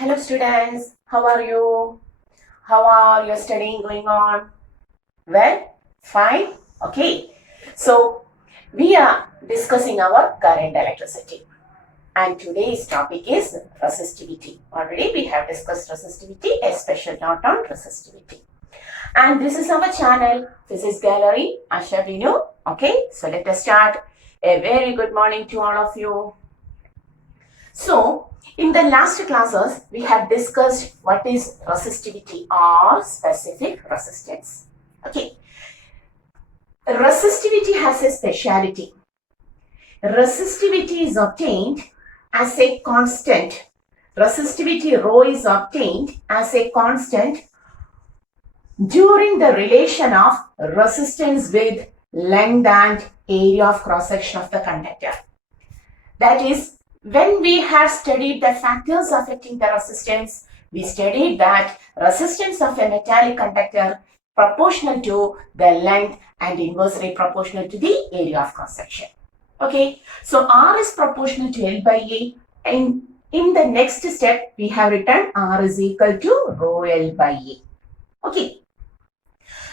Hello students, how are you? How are your studying going on? Well, fine. Okay. So we are discussing our current electricity and today's topic is resistivity. Already we have discussed resistivity, a special note on resistivity. And this is our channel, Physics Gallery, Asha Vinu. Okay, so let us start. A very good morning to all of you. So, in the last classes, we have discussed what is resistivity or specific resistance. Okay. Resistivity has a speciality. Resistivity is obtained as a constant. Resistivity rho is obtained as a constant during the relation of resistance with length and area of cross-section of the conductor. That is, when we have studied the factors affecting the resistance, we studied that resistance of a metallic conductor proportional to the length and inversely proportional to the area of cross section. Okay, so R is proportional to L by A, and in the next step we have written R is equal to rho L by A. Okay,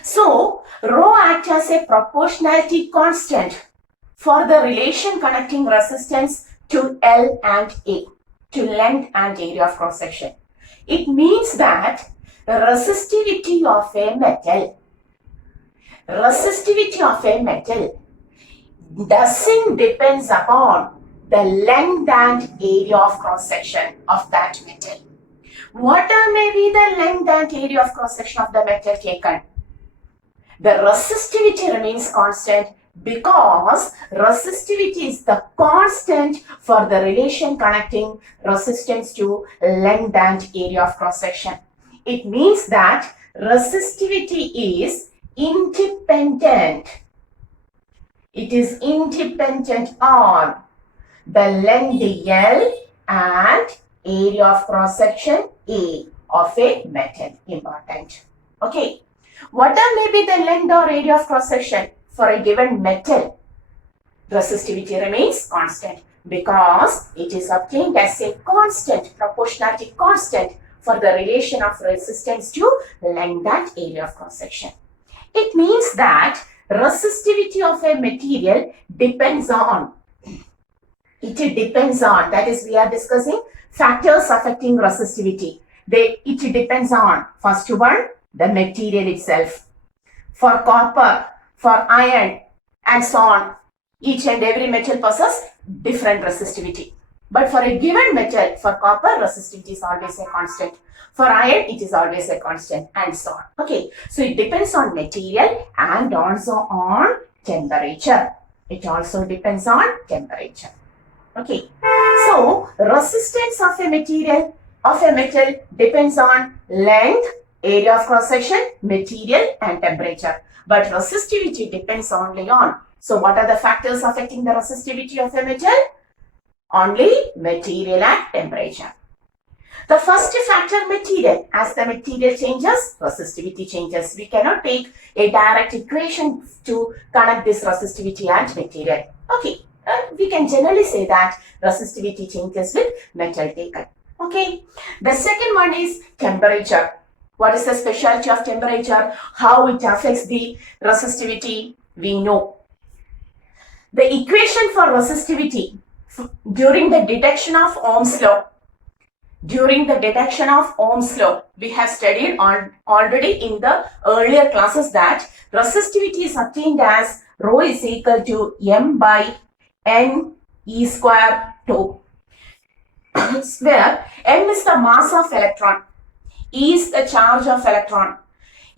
so rho acts as a proportionality constant for the relation connecting resistance to L and A, to length and area of cross section. It means that the resistivity of a metal doesn't depend upon the length and area of cross section of that metal. Whatever may be the length and area of cross section of the metal taken, the resistivity remains constant because resistivity is the constant for the relation connecting resistance to length and area of cross section. It means that resistivity is independent. It is independent on the length L and area of cross section A of a metal. Important. Okay. Whatever may be the length or area of cross section for a given metal, resistivity remains constant because it is obtained as a constant, proportionality constant for the relation of resistance to length and area of cross section. It means that resistivity of a material depends on, that is, we are discussing factors affecting resistivity. It depends on, first one, the material itself. For copper, for iron, and so on, each and every metal possesses different resistivity. But for a given metal, for copper, resistivity is always a constant. For iron, it is always a constant, and so on. Okay, so it depends on material and also on temperature. It also depends on temperature. Okay, so resistance of a material, of a metal depends on length, area of cross section, material and temperature. But resistivity depends only on. So what are the factors affecting the resistivity of a metal? Only material and temperature. The first factor, material. As the material changes, resistivity changes. We cannot take a direct equation to connect this resistivity and material. Okay, we can generally say that resistivity changes with metal taken. Okay, the second one is temperature. What is the specialty of temperature? How it affects the resistivity? We know. The equation for resistivity during the detection of Ohm's law. During the detection of Ohm's law, we have studied already in the earlier classes that resistivity is obtained as rho is equal to m by n e square tau, where m is the mass of electron, E is the charge of electron,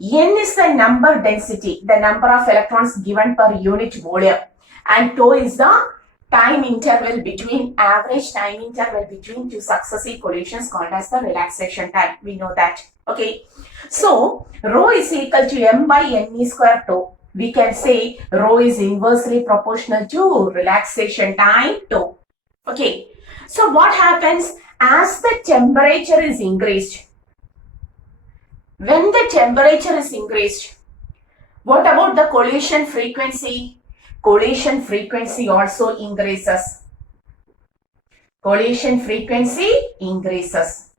N is the number density, the number of electrons given per unit volume, and tau is the time interval between, average time interval between two successive collisions called as the relaxation time. We know that. Okay. So, rho is equal to m by n e square tau. We can say rho is inversely proportional to relaxation time tau. Okay. So, what happens as the temperature is increased? When the temperature is increased, what about the collision frequency? Collision frequency also increases. Collision frequency increases.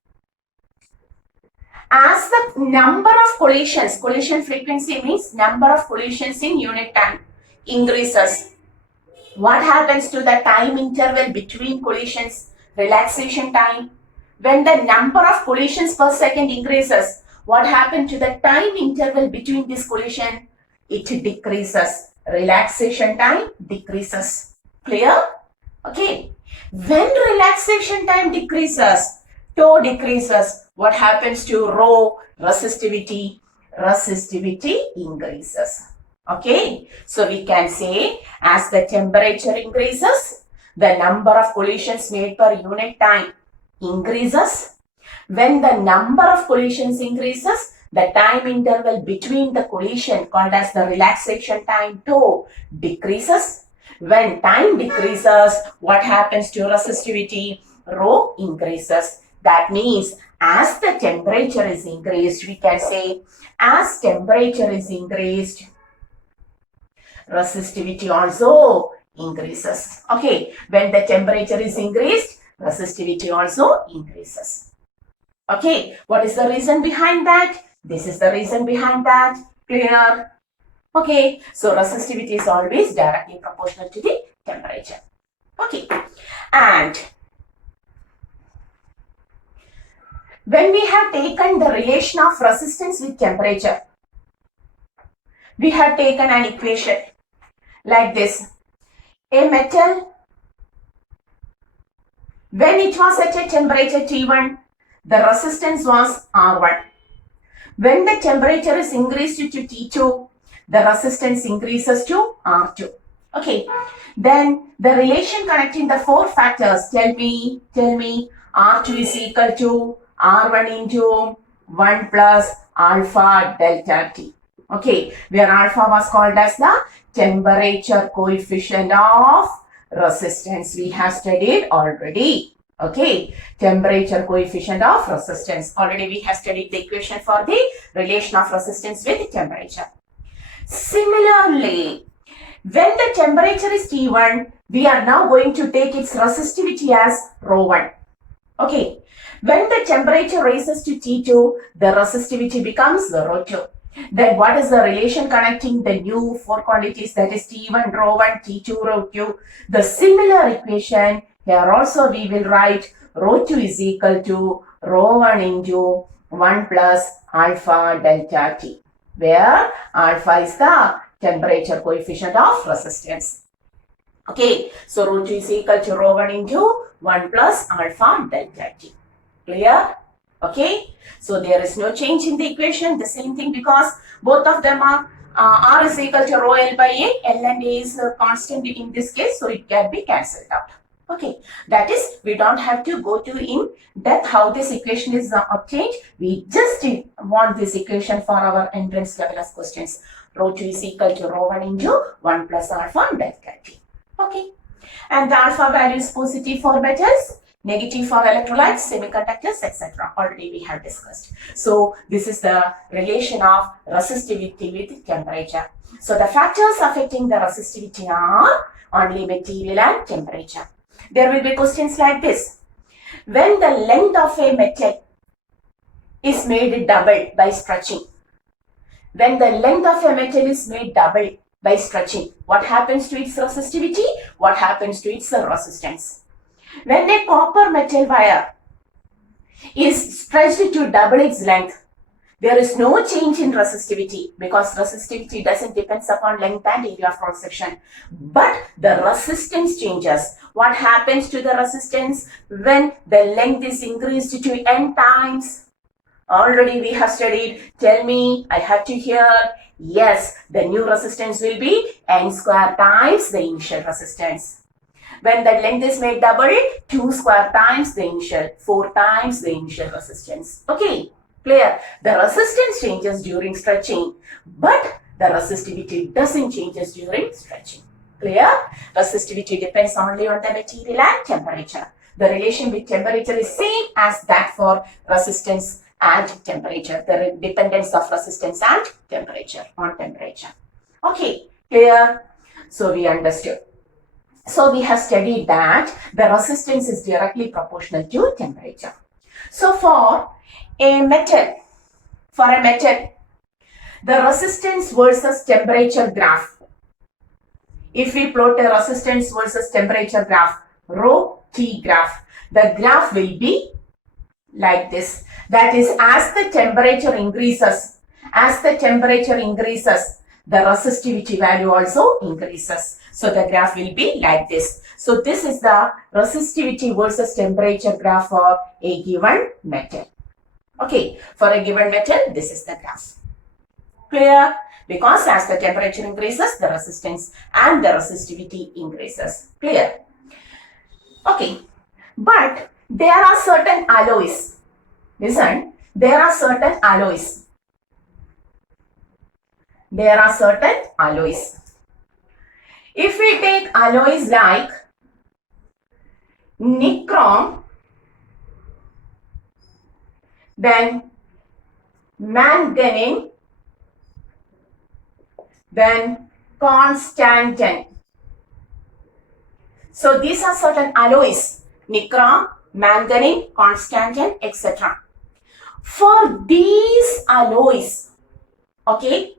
As the number of collisions, collision frequency means number of collisions in unit time increases. What happens to the time interval between collisions? Relaxation time. When the number of collisions per second increases, what happens to the time interval between this collision? It decreases. Relaxation time decreases. Clear? Okay. When relaxation time decreases, tau decreases, what happens to rho? Resistivity. Resistivity increases. Okay. So we can say as the temperature increases, the number of collisions made per unit time increases. When the number of collisions increases, the time interval between the collision called as the relaxation time tau decreases. When time decreases, what happens to resistivity? Rho increases. That means as the temperature is increased, we can say as temperature is increased, resistivity also increases. Okay, when the temperature is increased, resistivity also increases. Okay, what is the reason behind that? This is the reason behind that. Clear? Okay, so resistivity is always directly proportional to the temperature. Okay, and when we have taken the relation of resistance with temperature, we have taken an equation like this. A metal, when it was at a temperature T1, the resistance was R1. When the temperature is increased to T2, the resistance increases to R2. Okay, then the relation connecting the four factors, tell me, R2 is equal to R1 into 1 plus alpha delta T. Okay, where alpha was called as the temperature coefficient of resistance. We have studied already. Okay, temperature coefficient of resistance. Already we have studied the equation for the relation of resistance with temperature. Similarly, when the temperature is T1, we are now going to take its resistivity as ρ1. Okay, when the temperature rises to T2, the resistivity becomes ρ2. Then what is the relation connecting the new four quantities, that is T1 ρ1, T2 ρ2? The similar equation here also we will write ρ2 is equal to ρ1 into 1 plus alpha delta T, where alpha is the temperature coefficient of resistance. Okay, so ρ2 is equal to ρ1 into 1 plus alpha delta T. Clear? Okay, so there is no change in the equation, the same thing, because both of them are R is equal to rho L by A, L and A is constant in this case, so it can be cancelled out. Okay, that is, we don't have to go to in depth how this equation is obtained. We just want this equation for our entrance level of questions. Ρ2 is equal to ρ1 into 1 plus alpha delta T. Okay, and the alpha value is positive for metals, negative for electrolytes, semiconductors, etc. Already we have discussed. So this is the relation of resistivity with temperature. So the factors affecting the resistivity are only material and temperature. There will be questions like this. When the length of a metal is made double by stretching, when the length of a metal is made double by stretching, what happens to its resistivity? What happens to its resistance? When a copper metal wire is stretched to double its length, there is no change in resistivity, because resistivity doesn't depend upon length and area of cross section, but the resistance changes. What happens to the resistance when the length is increased to n times? Already we have studied. Tell me, I have to hear. Yes, the new resistance will be n square times the initial resistance. When the length is made double, 2 square times the initial, 4 times the initial resistance. Okay, clear? The resistance changes during stretching, but the resistivity doesn't changes during stretching. Clear? Resistivity depends only on the material and temperature. The relation with temperature is same as that for resistance and temperature. The dependence of resistance and temperature on temperature. Okay, clear? So we understood. So we have studied that the resistance is directly proportional to temperature. So for a metal, for a metal, the resistance versus temperature graph. If we plot a resistance versus temperature graph, rho T graph, the graph will be like this. That is, as the temperature increases, the resistivity value also increases. So the graph will be like this. So this is the resistivity versus temperature graph for a given metal. Okay, for a given metal, this is the graph. Clear? Because as the temperature increases, the resistance and the resistivity increases. Clear? Okay, but there are certain alloys. Listen, there are certain alloys. If we take alloys like nichrome, then manganene, then constantan. So these are certain alloys, nichrome, manganene, constantan, etc. For these alloys, okay,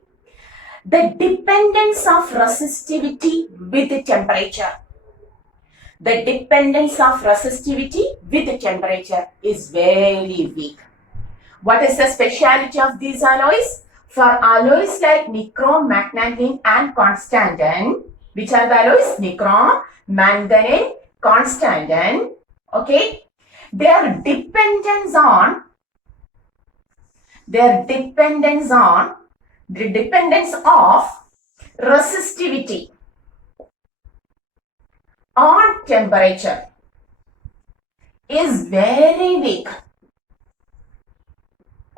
the dependence of resistivity with the temperature. The dependence of resistivity with the temperature is very weak. What is the speciality of these alloys? For alloys like nichrome, manganene and constantan, which are the alloys? Nichrome, manganene, constantan, okay, their dependence of resistivity on temperature is very weak.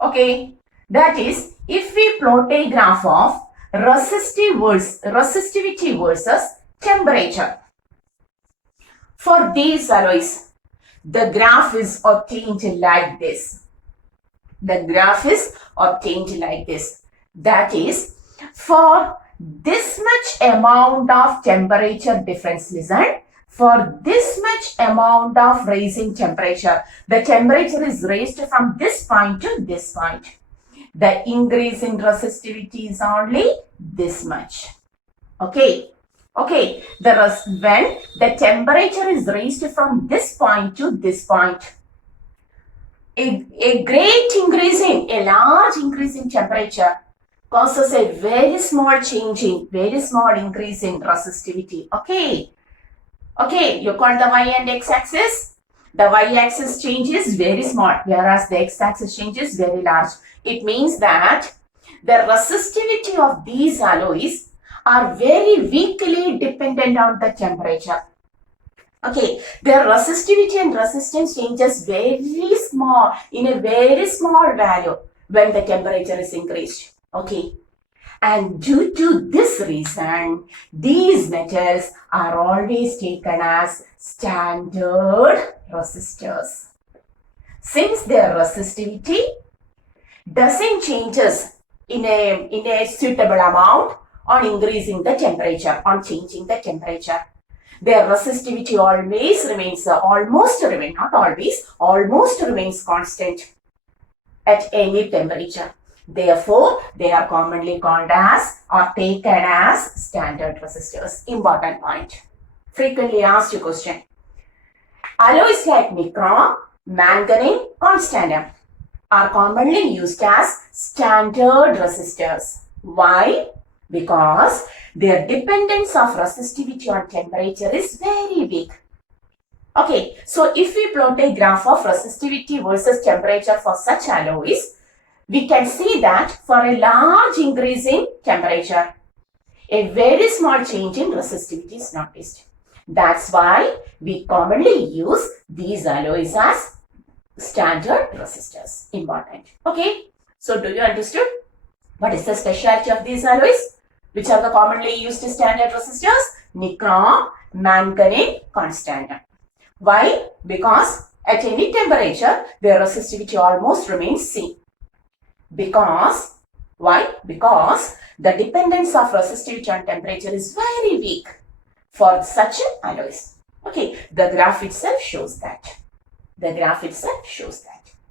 Okay, that is, if we plot a graph of resistivity versus temperature for these alloys, the graph is obtained like this. That is, for this much amount of temperature difference, listen, for this much amount of raising temperature, the temperature is raised from this point to this point. The increase in resistivity is only this much. Okay. When the temperature is raised from this point to this point, a large increase in temperature causes a very small increase in resistivity. Okay, you got the y and x axis. The y-axis change is very small, whereas the x-axis change is very large. It means that the resistivity of these alloys are very weakly dependent on the temperature. Okay, their resistivity and resistance changes very small, in a very small value when the temperature is increased. Okay, and due to this reason, these metals are always taken as standard resistors. Since their resistivity doesn't changes in a suitable amount on increasing the temperature, on changing the temperature, their resistivity almost remains constant at any temperature. Therefore, they are commonly called as or taken as standard resistors. Important point. Frequently asked question. Alloys like nichrome, manganene, constantan are commonly used as standard resistors. Why? Because their dependence of resistivity on temperature is very weak. Okay, so if we plot a graph of resistivity versus temperature for such alloys, we can see that for a large increase in temperature, a very small change in resistivity is noticed. That's why we commonly use these alloys as standard resistors. Important. Okay, so do you understood what is the specialty of these alloys? Which are the commonly used standard resistors? Nichrome, manganene, constantan. Why? Because at any temperature, their resistivity almost remains same. Because, why? Because the dependence of resistivity on temperature is very weak for such alloys. Okay, the graph itself shows that.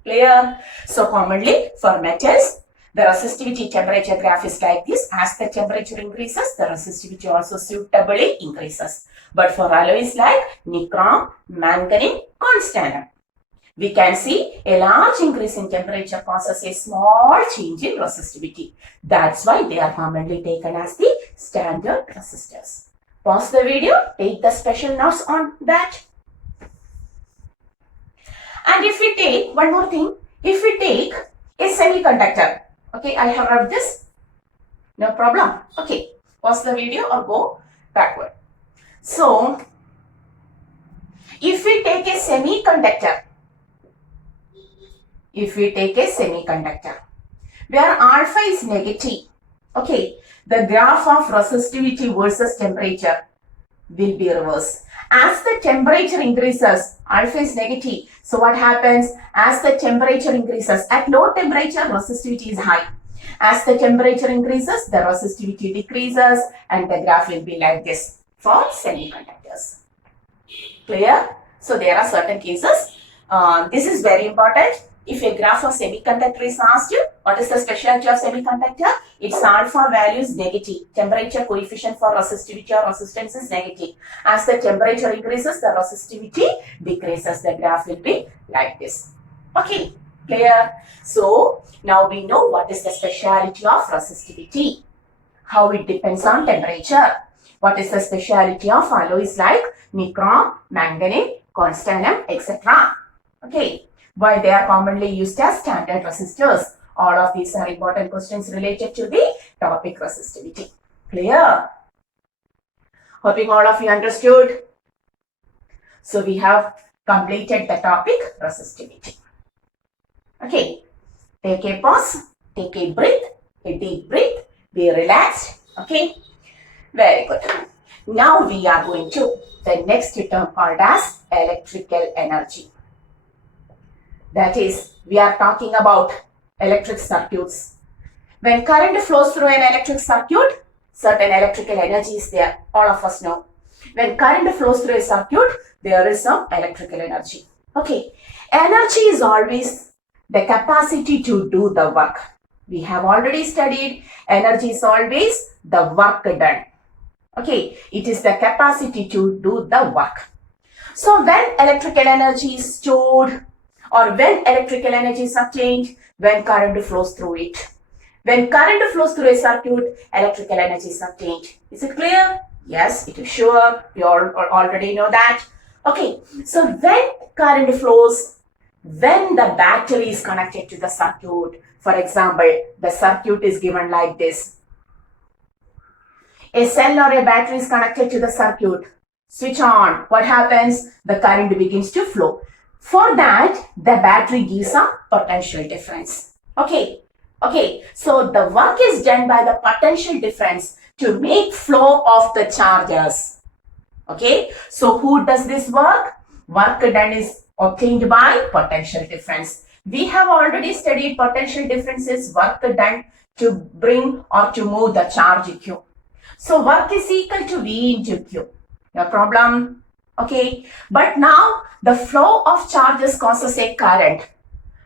Clear? So commonly for metals, The resistivity temperature graph is like this. As the temperature increases, the resistivity also suitably increases. But for alloys like nichrome, manganese, tungsten, we can see a large increase in temperature causes a small change in resistivity. That's why they are commonly taken as the standard resistors. Pause the video, take the special notes on that. And if we take one more thing, if we take a semiconductor, okay, I have rubbed this, no problem. Okay, pause the video or go backward. So, if we take a semiconductor, where alpha is negative, okay, the graph of resistivity versus temperature will be reversed. As the temperature increases, alpha is negative. So what happens? As the temperature increases, at low temperature, resistivity is high. As the temperature increases, the resistivity decreases and the graph will be like this for semiconductors. Clear? So there are certain cases. This is very important. If a graph of semiconductor is asked you, what is the specialty of semiconductor? Its alpha value is negative. Temperature coefficient for resistivity or resistance is negative. As the temperature increases, the resistivity decreases. The graph will be like this. Okay, clear? So, now we know what is the specialty of resistivity. How it depends on temperature. What is the specialty of alloys like nichrome, manganese, tungsten, etc. Okay. Why they are commonly used as standard resistors. All of these are important questions related to the topic resistivity. Clear? Hoping all of you understood. So we have completed the topic resistivity. Okay, take a pause, take a breath, a deep breath, be relaxed. Okay, very good. Now we are going to the next term called as electrical energy. That is, we are talking about electric circuits. When current flows through an electric circuit, certain electrical energy is there. All of us know. When current flows through a circuit, there is some electrical energy. Okay. Energy is always the capacity to do the work. We have already studied energy is always the work done. Okay. It is the capacity to do the work. So when electrical energy is stored, or when electrical energy is obtained, when current flows through it. When current flows through a circuit, electrical energy is obtained. Is it clear? Yes, it is sure. We all already know that. Okay, so when current flows, when the battery is connected to the circuit, for example, the circuit is given like this. A cell or a battery is connected to the circuit. Switch on. What happens? The current begins to flow. For that, the battery gives a potential difference. Okay. So the work is done by the potential difference to make flow of the charges. Okay. So who does this work? Work done is obtained by potential difference. We have already studied potential difference is work done to bring or to move the charge Q. So work is equal to V into Q. No problem. Okay, but now the flow of charges causes a current.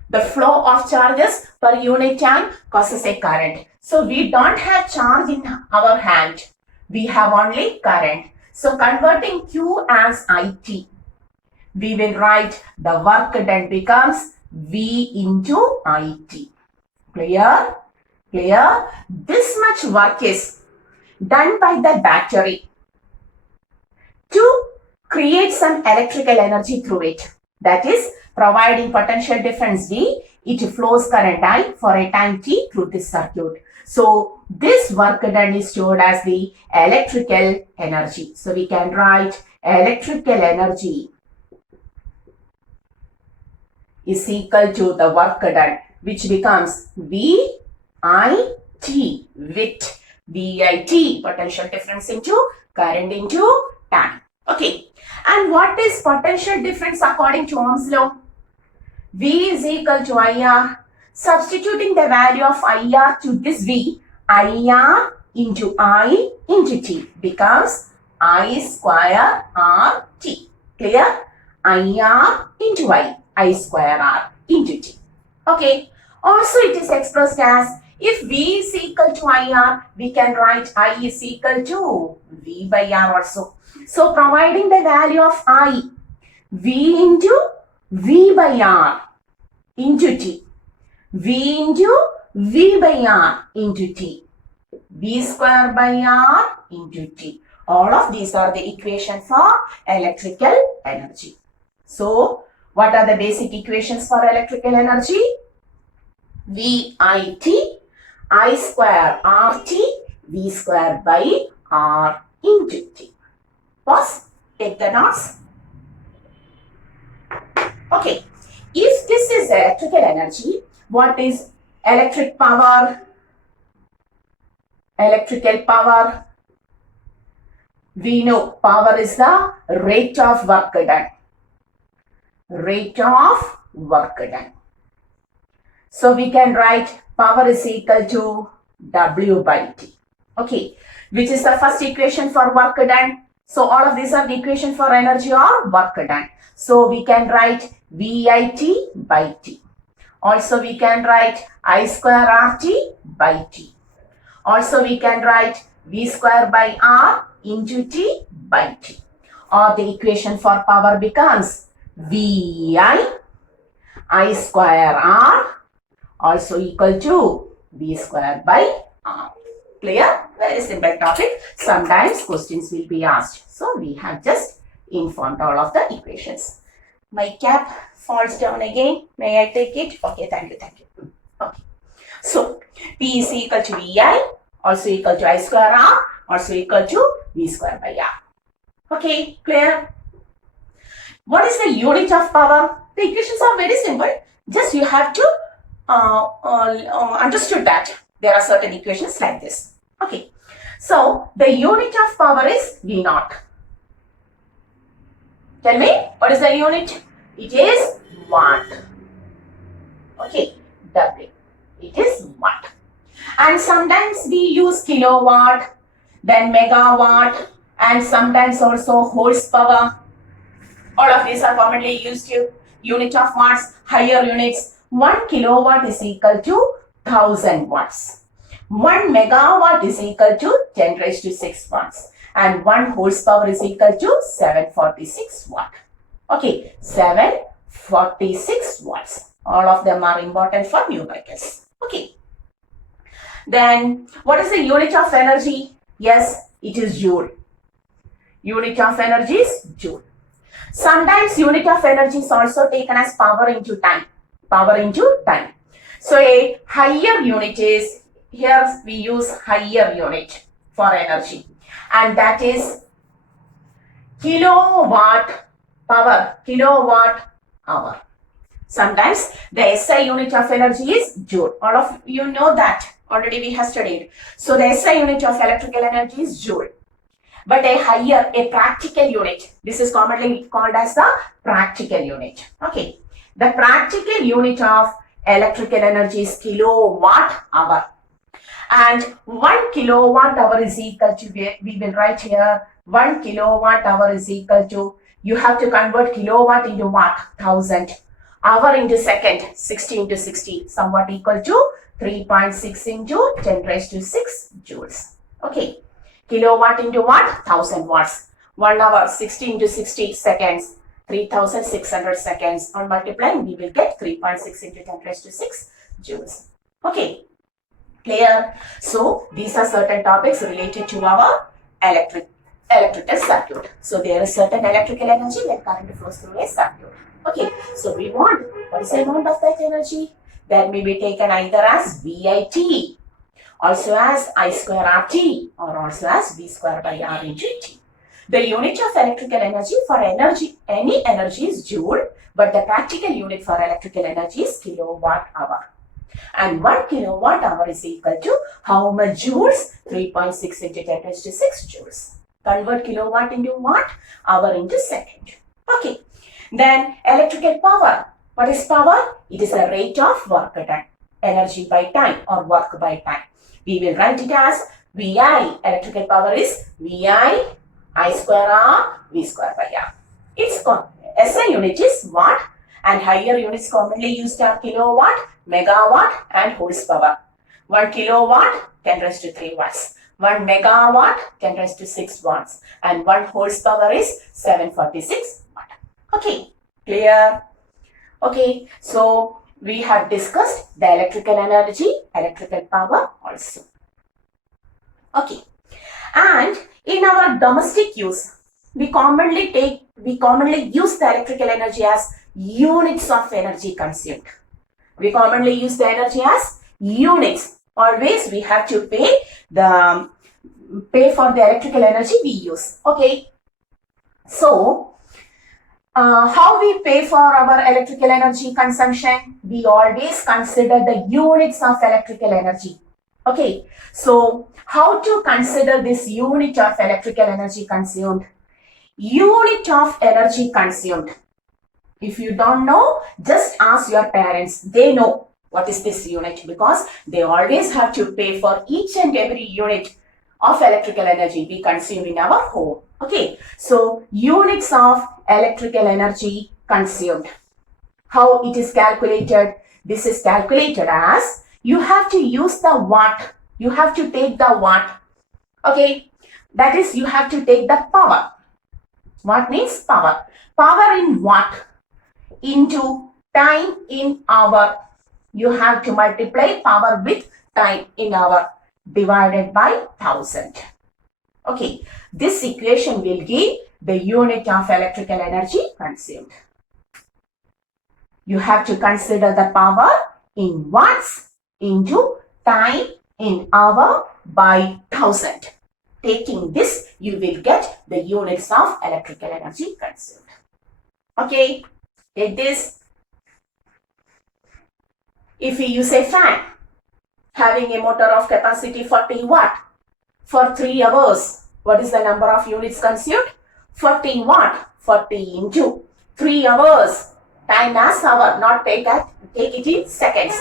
The flow of charges per unit time causes a current. So we don't have charge in our hand. We have only current. So converting Q as IT, we will write the work done becomes V into IT. Clear? Clear? This much work is done by the battery to create some electrical energy through it. That is, providing potential difference V, it flows current I for a time T through this circuit. So, this work done is stored as the electrical energy. So, we can write electrical energy is equal to the work done, which becomes VIT with VIT, potential difference into current into time. Okay. And what is potential difference according to Ohm's law? V is equal to IR. Substituting the value of IR to this V, IR into I into T becomes I square RT. Clear? IR into I square R into T. Okay. Also it is expressed as If V is equal to IR, we can write I is equal to V by R also. So providing the value of I, V into V by R into T. V into V by R into T. V square by R into T. All of these are the equations for electrical energy. So, what are the basic equations for electrical energy? VIT, I square RT, V square by R into T. Pause. Take the notes. Okay. If this is electrical energy, what is electric power? Electrical power. We know power is the rate of work done. Rate of work done. So we can write power is equal to W by T. Okay. Which is the first equation for work done? So all of these are the equation for energy or work done. So we can write VIT by T. Also we can write I square RT by T. Also we can write V square by R into T by T. Or the equation for power becomes VI, I square R also equal to V square by R. Clear? Very simple topic. Sometimes questions will be asked. So we have just informed all of the equations. My cap falls down again. May I take it? Okay, thank you. Okay. So P is equal to VI, also equal to I square R, also equal to V square by R. Okay, clear? What is the unit of power? The equations are very simple. Just you have to understood that there are certain equations like this. Okay. So the unit of power is V naught. Tell me, what is the unit? It is watt. Okay, W. It is watt. And sometimes we use kilowatt, then megawatt, and sometimes also horsepower. All of these are commonly used to unit of watts, higher units. 1 kilowatt is equal to 1000 watts. 1 megawatt is equal to 10 raised to 6 watts. And 1 horsepower is equal to 746 watt. Okay, 746 watts. All of them are important for numericals. Okay. Then, what is the unit of energy? Yes, it is joule. Unit of energy is joule. Sometimes unit of energy is also taken as power into time. Power into time. So a higher unit is, here we use higher unit for energy. And that is kilowatt power, kilowatt hour. Sometimes the SI unit of energy is joule. All of you know that. Already we have studied. So the SI unit of electrical energy is joule. But a higher, a practical unit. This is commonly called as the practical unit. Okay. The practical unit of electrical energy is kilowatt hour. And 1 kilowatt hour is equal to, we will write here, 1 kilowatt hour is equal to, you have to convert kilowatt into watt, 1000. Hour into second, 60 into 60, somewhat equal to 3.6 into 10 raised to 6 joules. Okay. Kilowatt into watt, 1000 watts. 1 hour, 60 into 60 seconds. 3600 seconds. On multiplying, we will get 3.6 into 10 raised to 6 joules. Okay. Clear? So, these are certain topics related to our electrical circuit. So, there is certain electrical energy when current flows through a circuit. Okay. So, we want, what is the amount of that energy? That may be taken either as VIT, also as I square RT, or also as V square by R into T. The unit of electrical energy for any energy is joule, but the practical unit for electrical energy is kilowatt hour. And 1 kilowatt hour is equal to how much joules? 3.6 into 10 raised to 6 joules. Convert kilowatt into watt, hour into second. Okay. Then electrical power. What is power? It is the rate of work done. Energy by time or work by time. We will write it as VI. Electrical power is VI, I square R, V square by R. Its SI unit is watt, and higher units commonly used are kilowatt, megawatt and horsepower. 1 kilowatt, 10 raised to 3 watts. 1 megawatt, 10 raised to 6 watts. And 1 horsepower is 746 watt. Okay, clear? Okay, so we have discussed the electrical energy, electrical power also. Okay, and in our domestic use, we commonly use the electrical energy as units of energy consumed. We commonly use the energy as units. Always we have to pay for the electrical energy we use. Okay, so how we pay for our electrical energy consumption? We always consider the units of electrical energy. Okay, so how to consider this unit of electrical energy consumed? Unit of energy consumed. If you don't know, just ask your parents. They know what is this unit because they always have to pay for each and every unit of electrical energy we consume in our home. Okay, so units of electrical energy consumed. How it is calculated? This is calculated as you have to use the watt. You have to take the watt. Okay, that is you have to take the power. Watt means power. Power in watt into time in hour. You have to multiply power with time in hour divided by 1000. Okay, this equation will give the unit of electrical energy consumed. You have to consider the power in watts into time in hour by 1000. Taking this, you will get the units of electrical energy consumed. Okay, take this. If we use a fan having a motor of capacity 40 watt for 3 hours, what is the number of units consumed? 40 watt, 40 into 3 hours. Time as hour, not take it in seconds.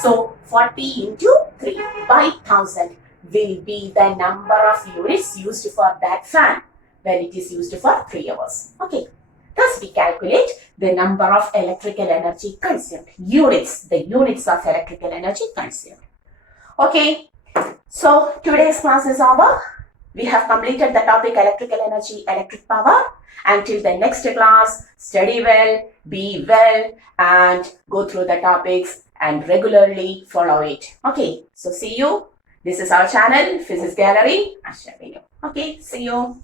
So 40 into 3 by 1000 will be the number of units used for that fan when it is used for 3 hours. Okay. Thus, we calculate the number of electrical energy consumed. Units, the units of electrical energy consumed. Okay, so today's class is over. We have completed the topic electrical energy, electric power. Until the next class, study well, be well, and go through the topics and regularly follow it. Okay, so see you. This is our channel, Physics Gallery. Okay, see you.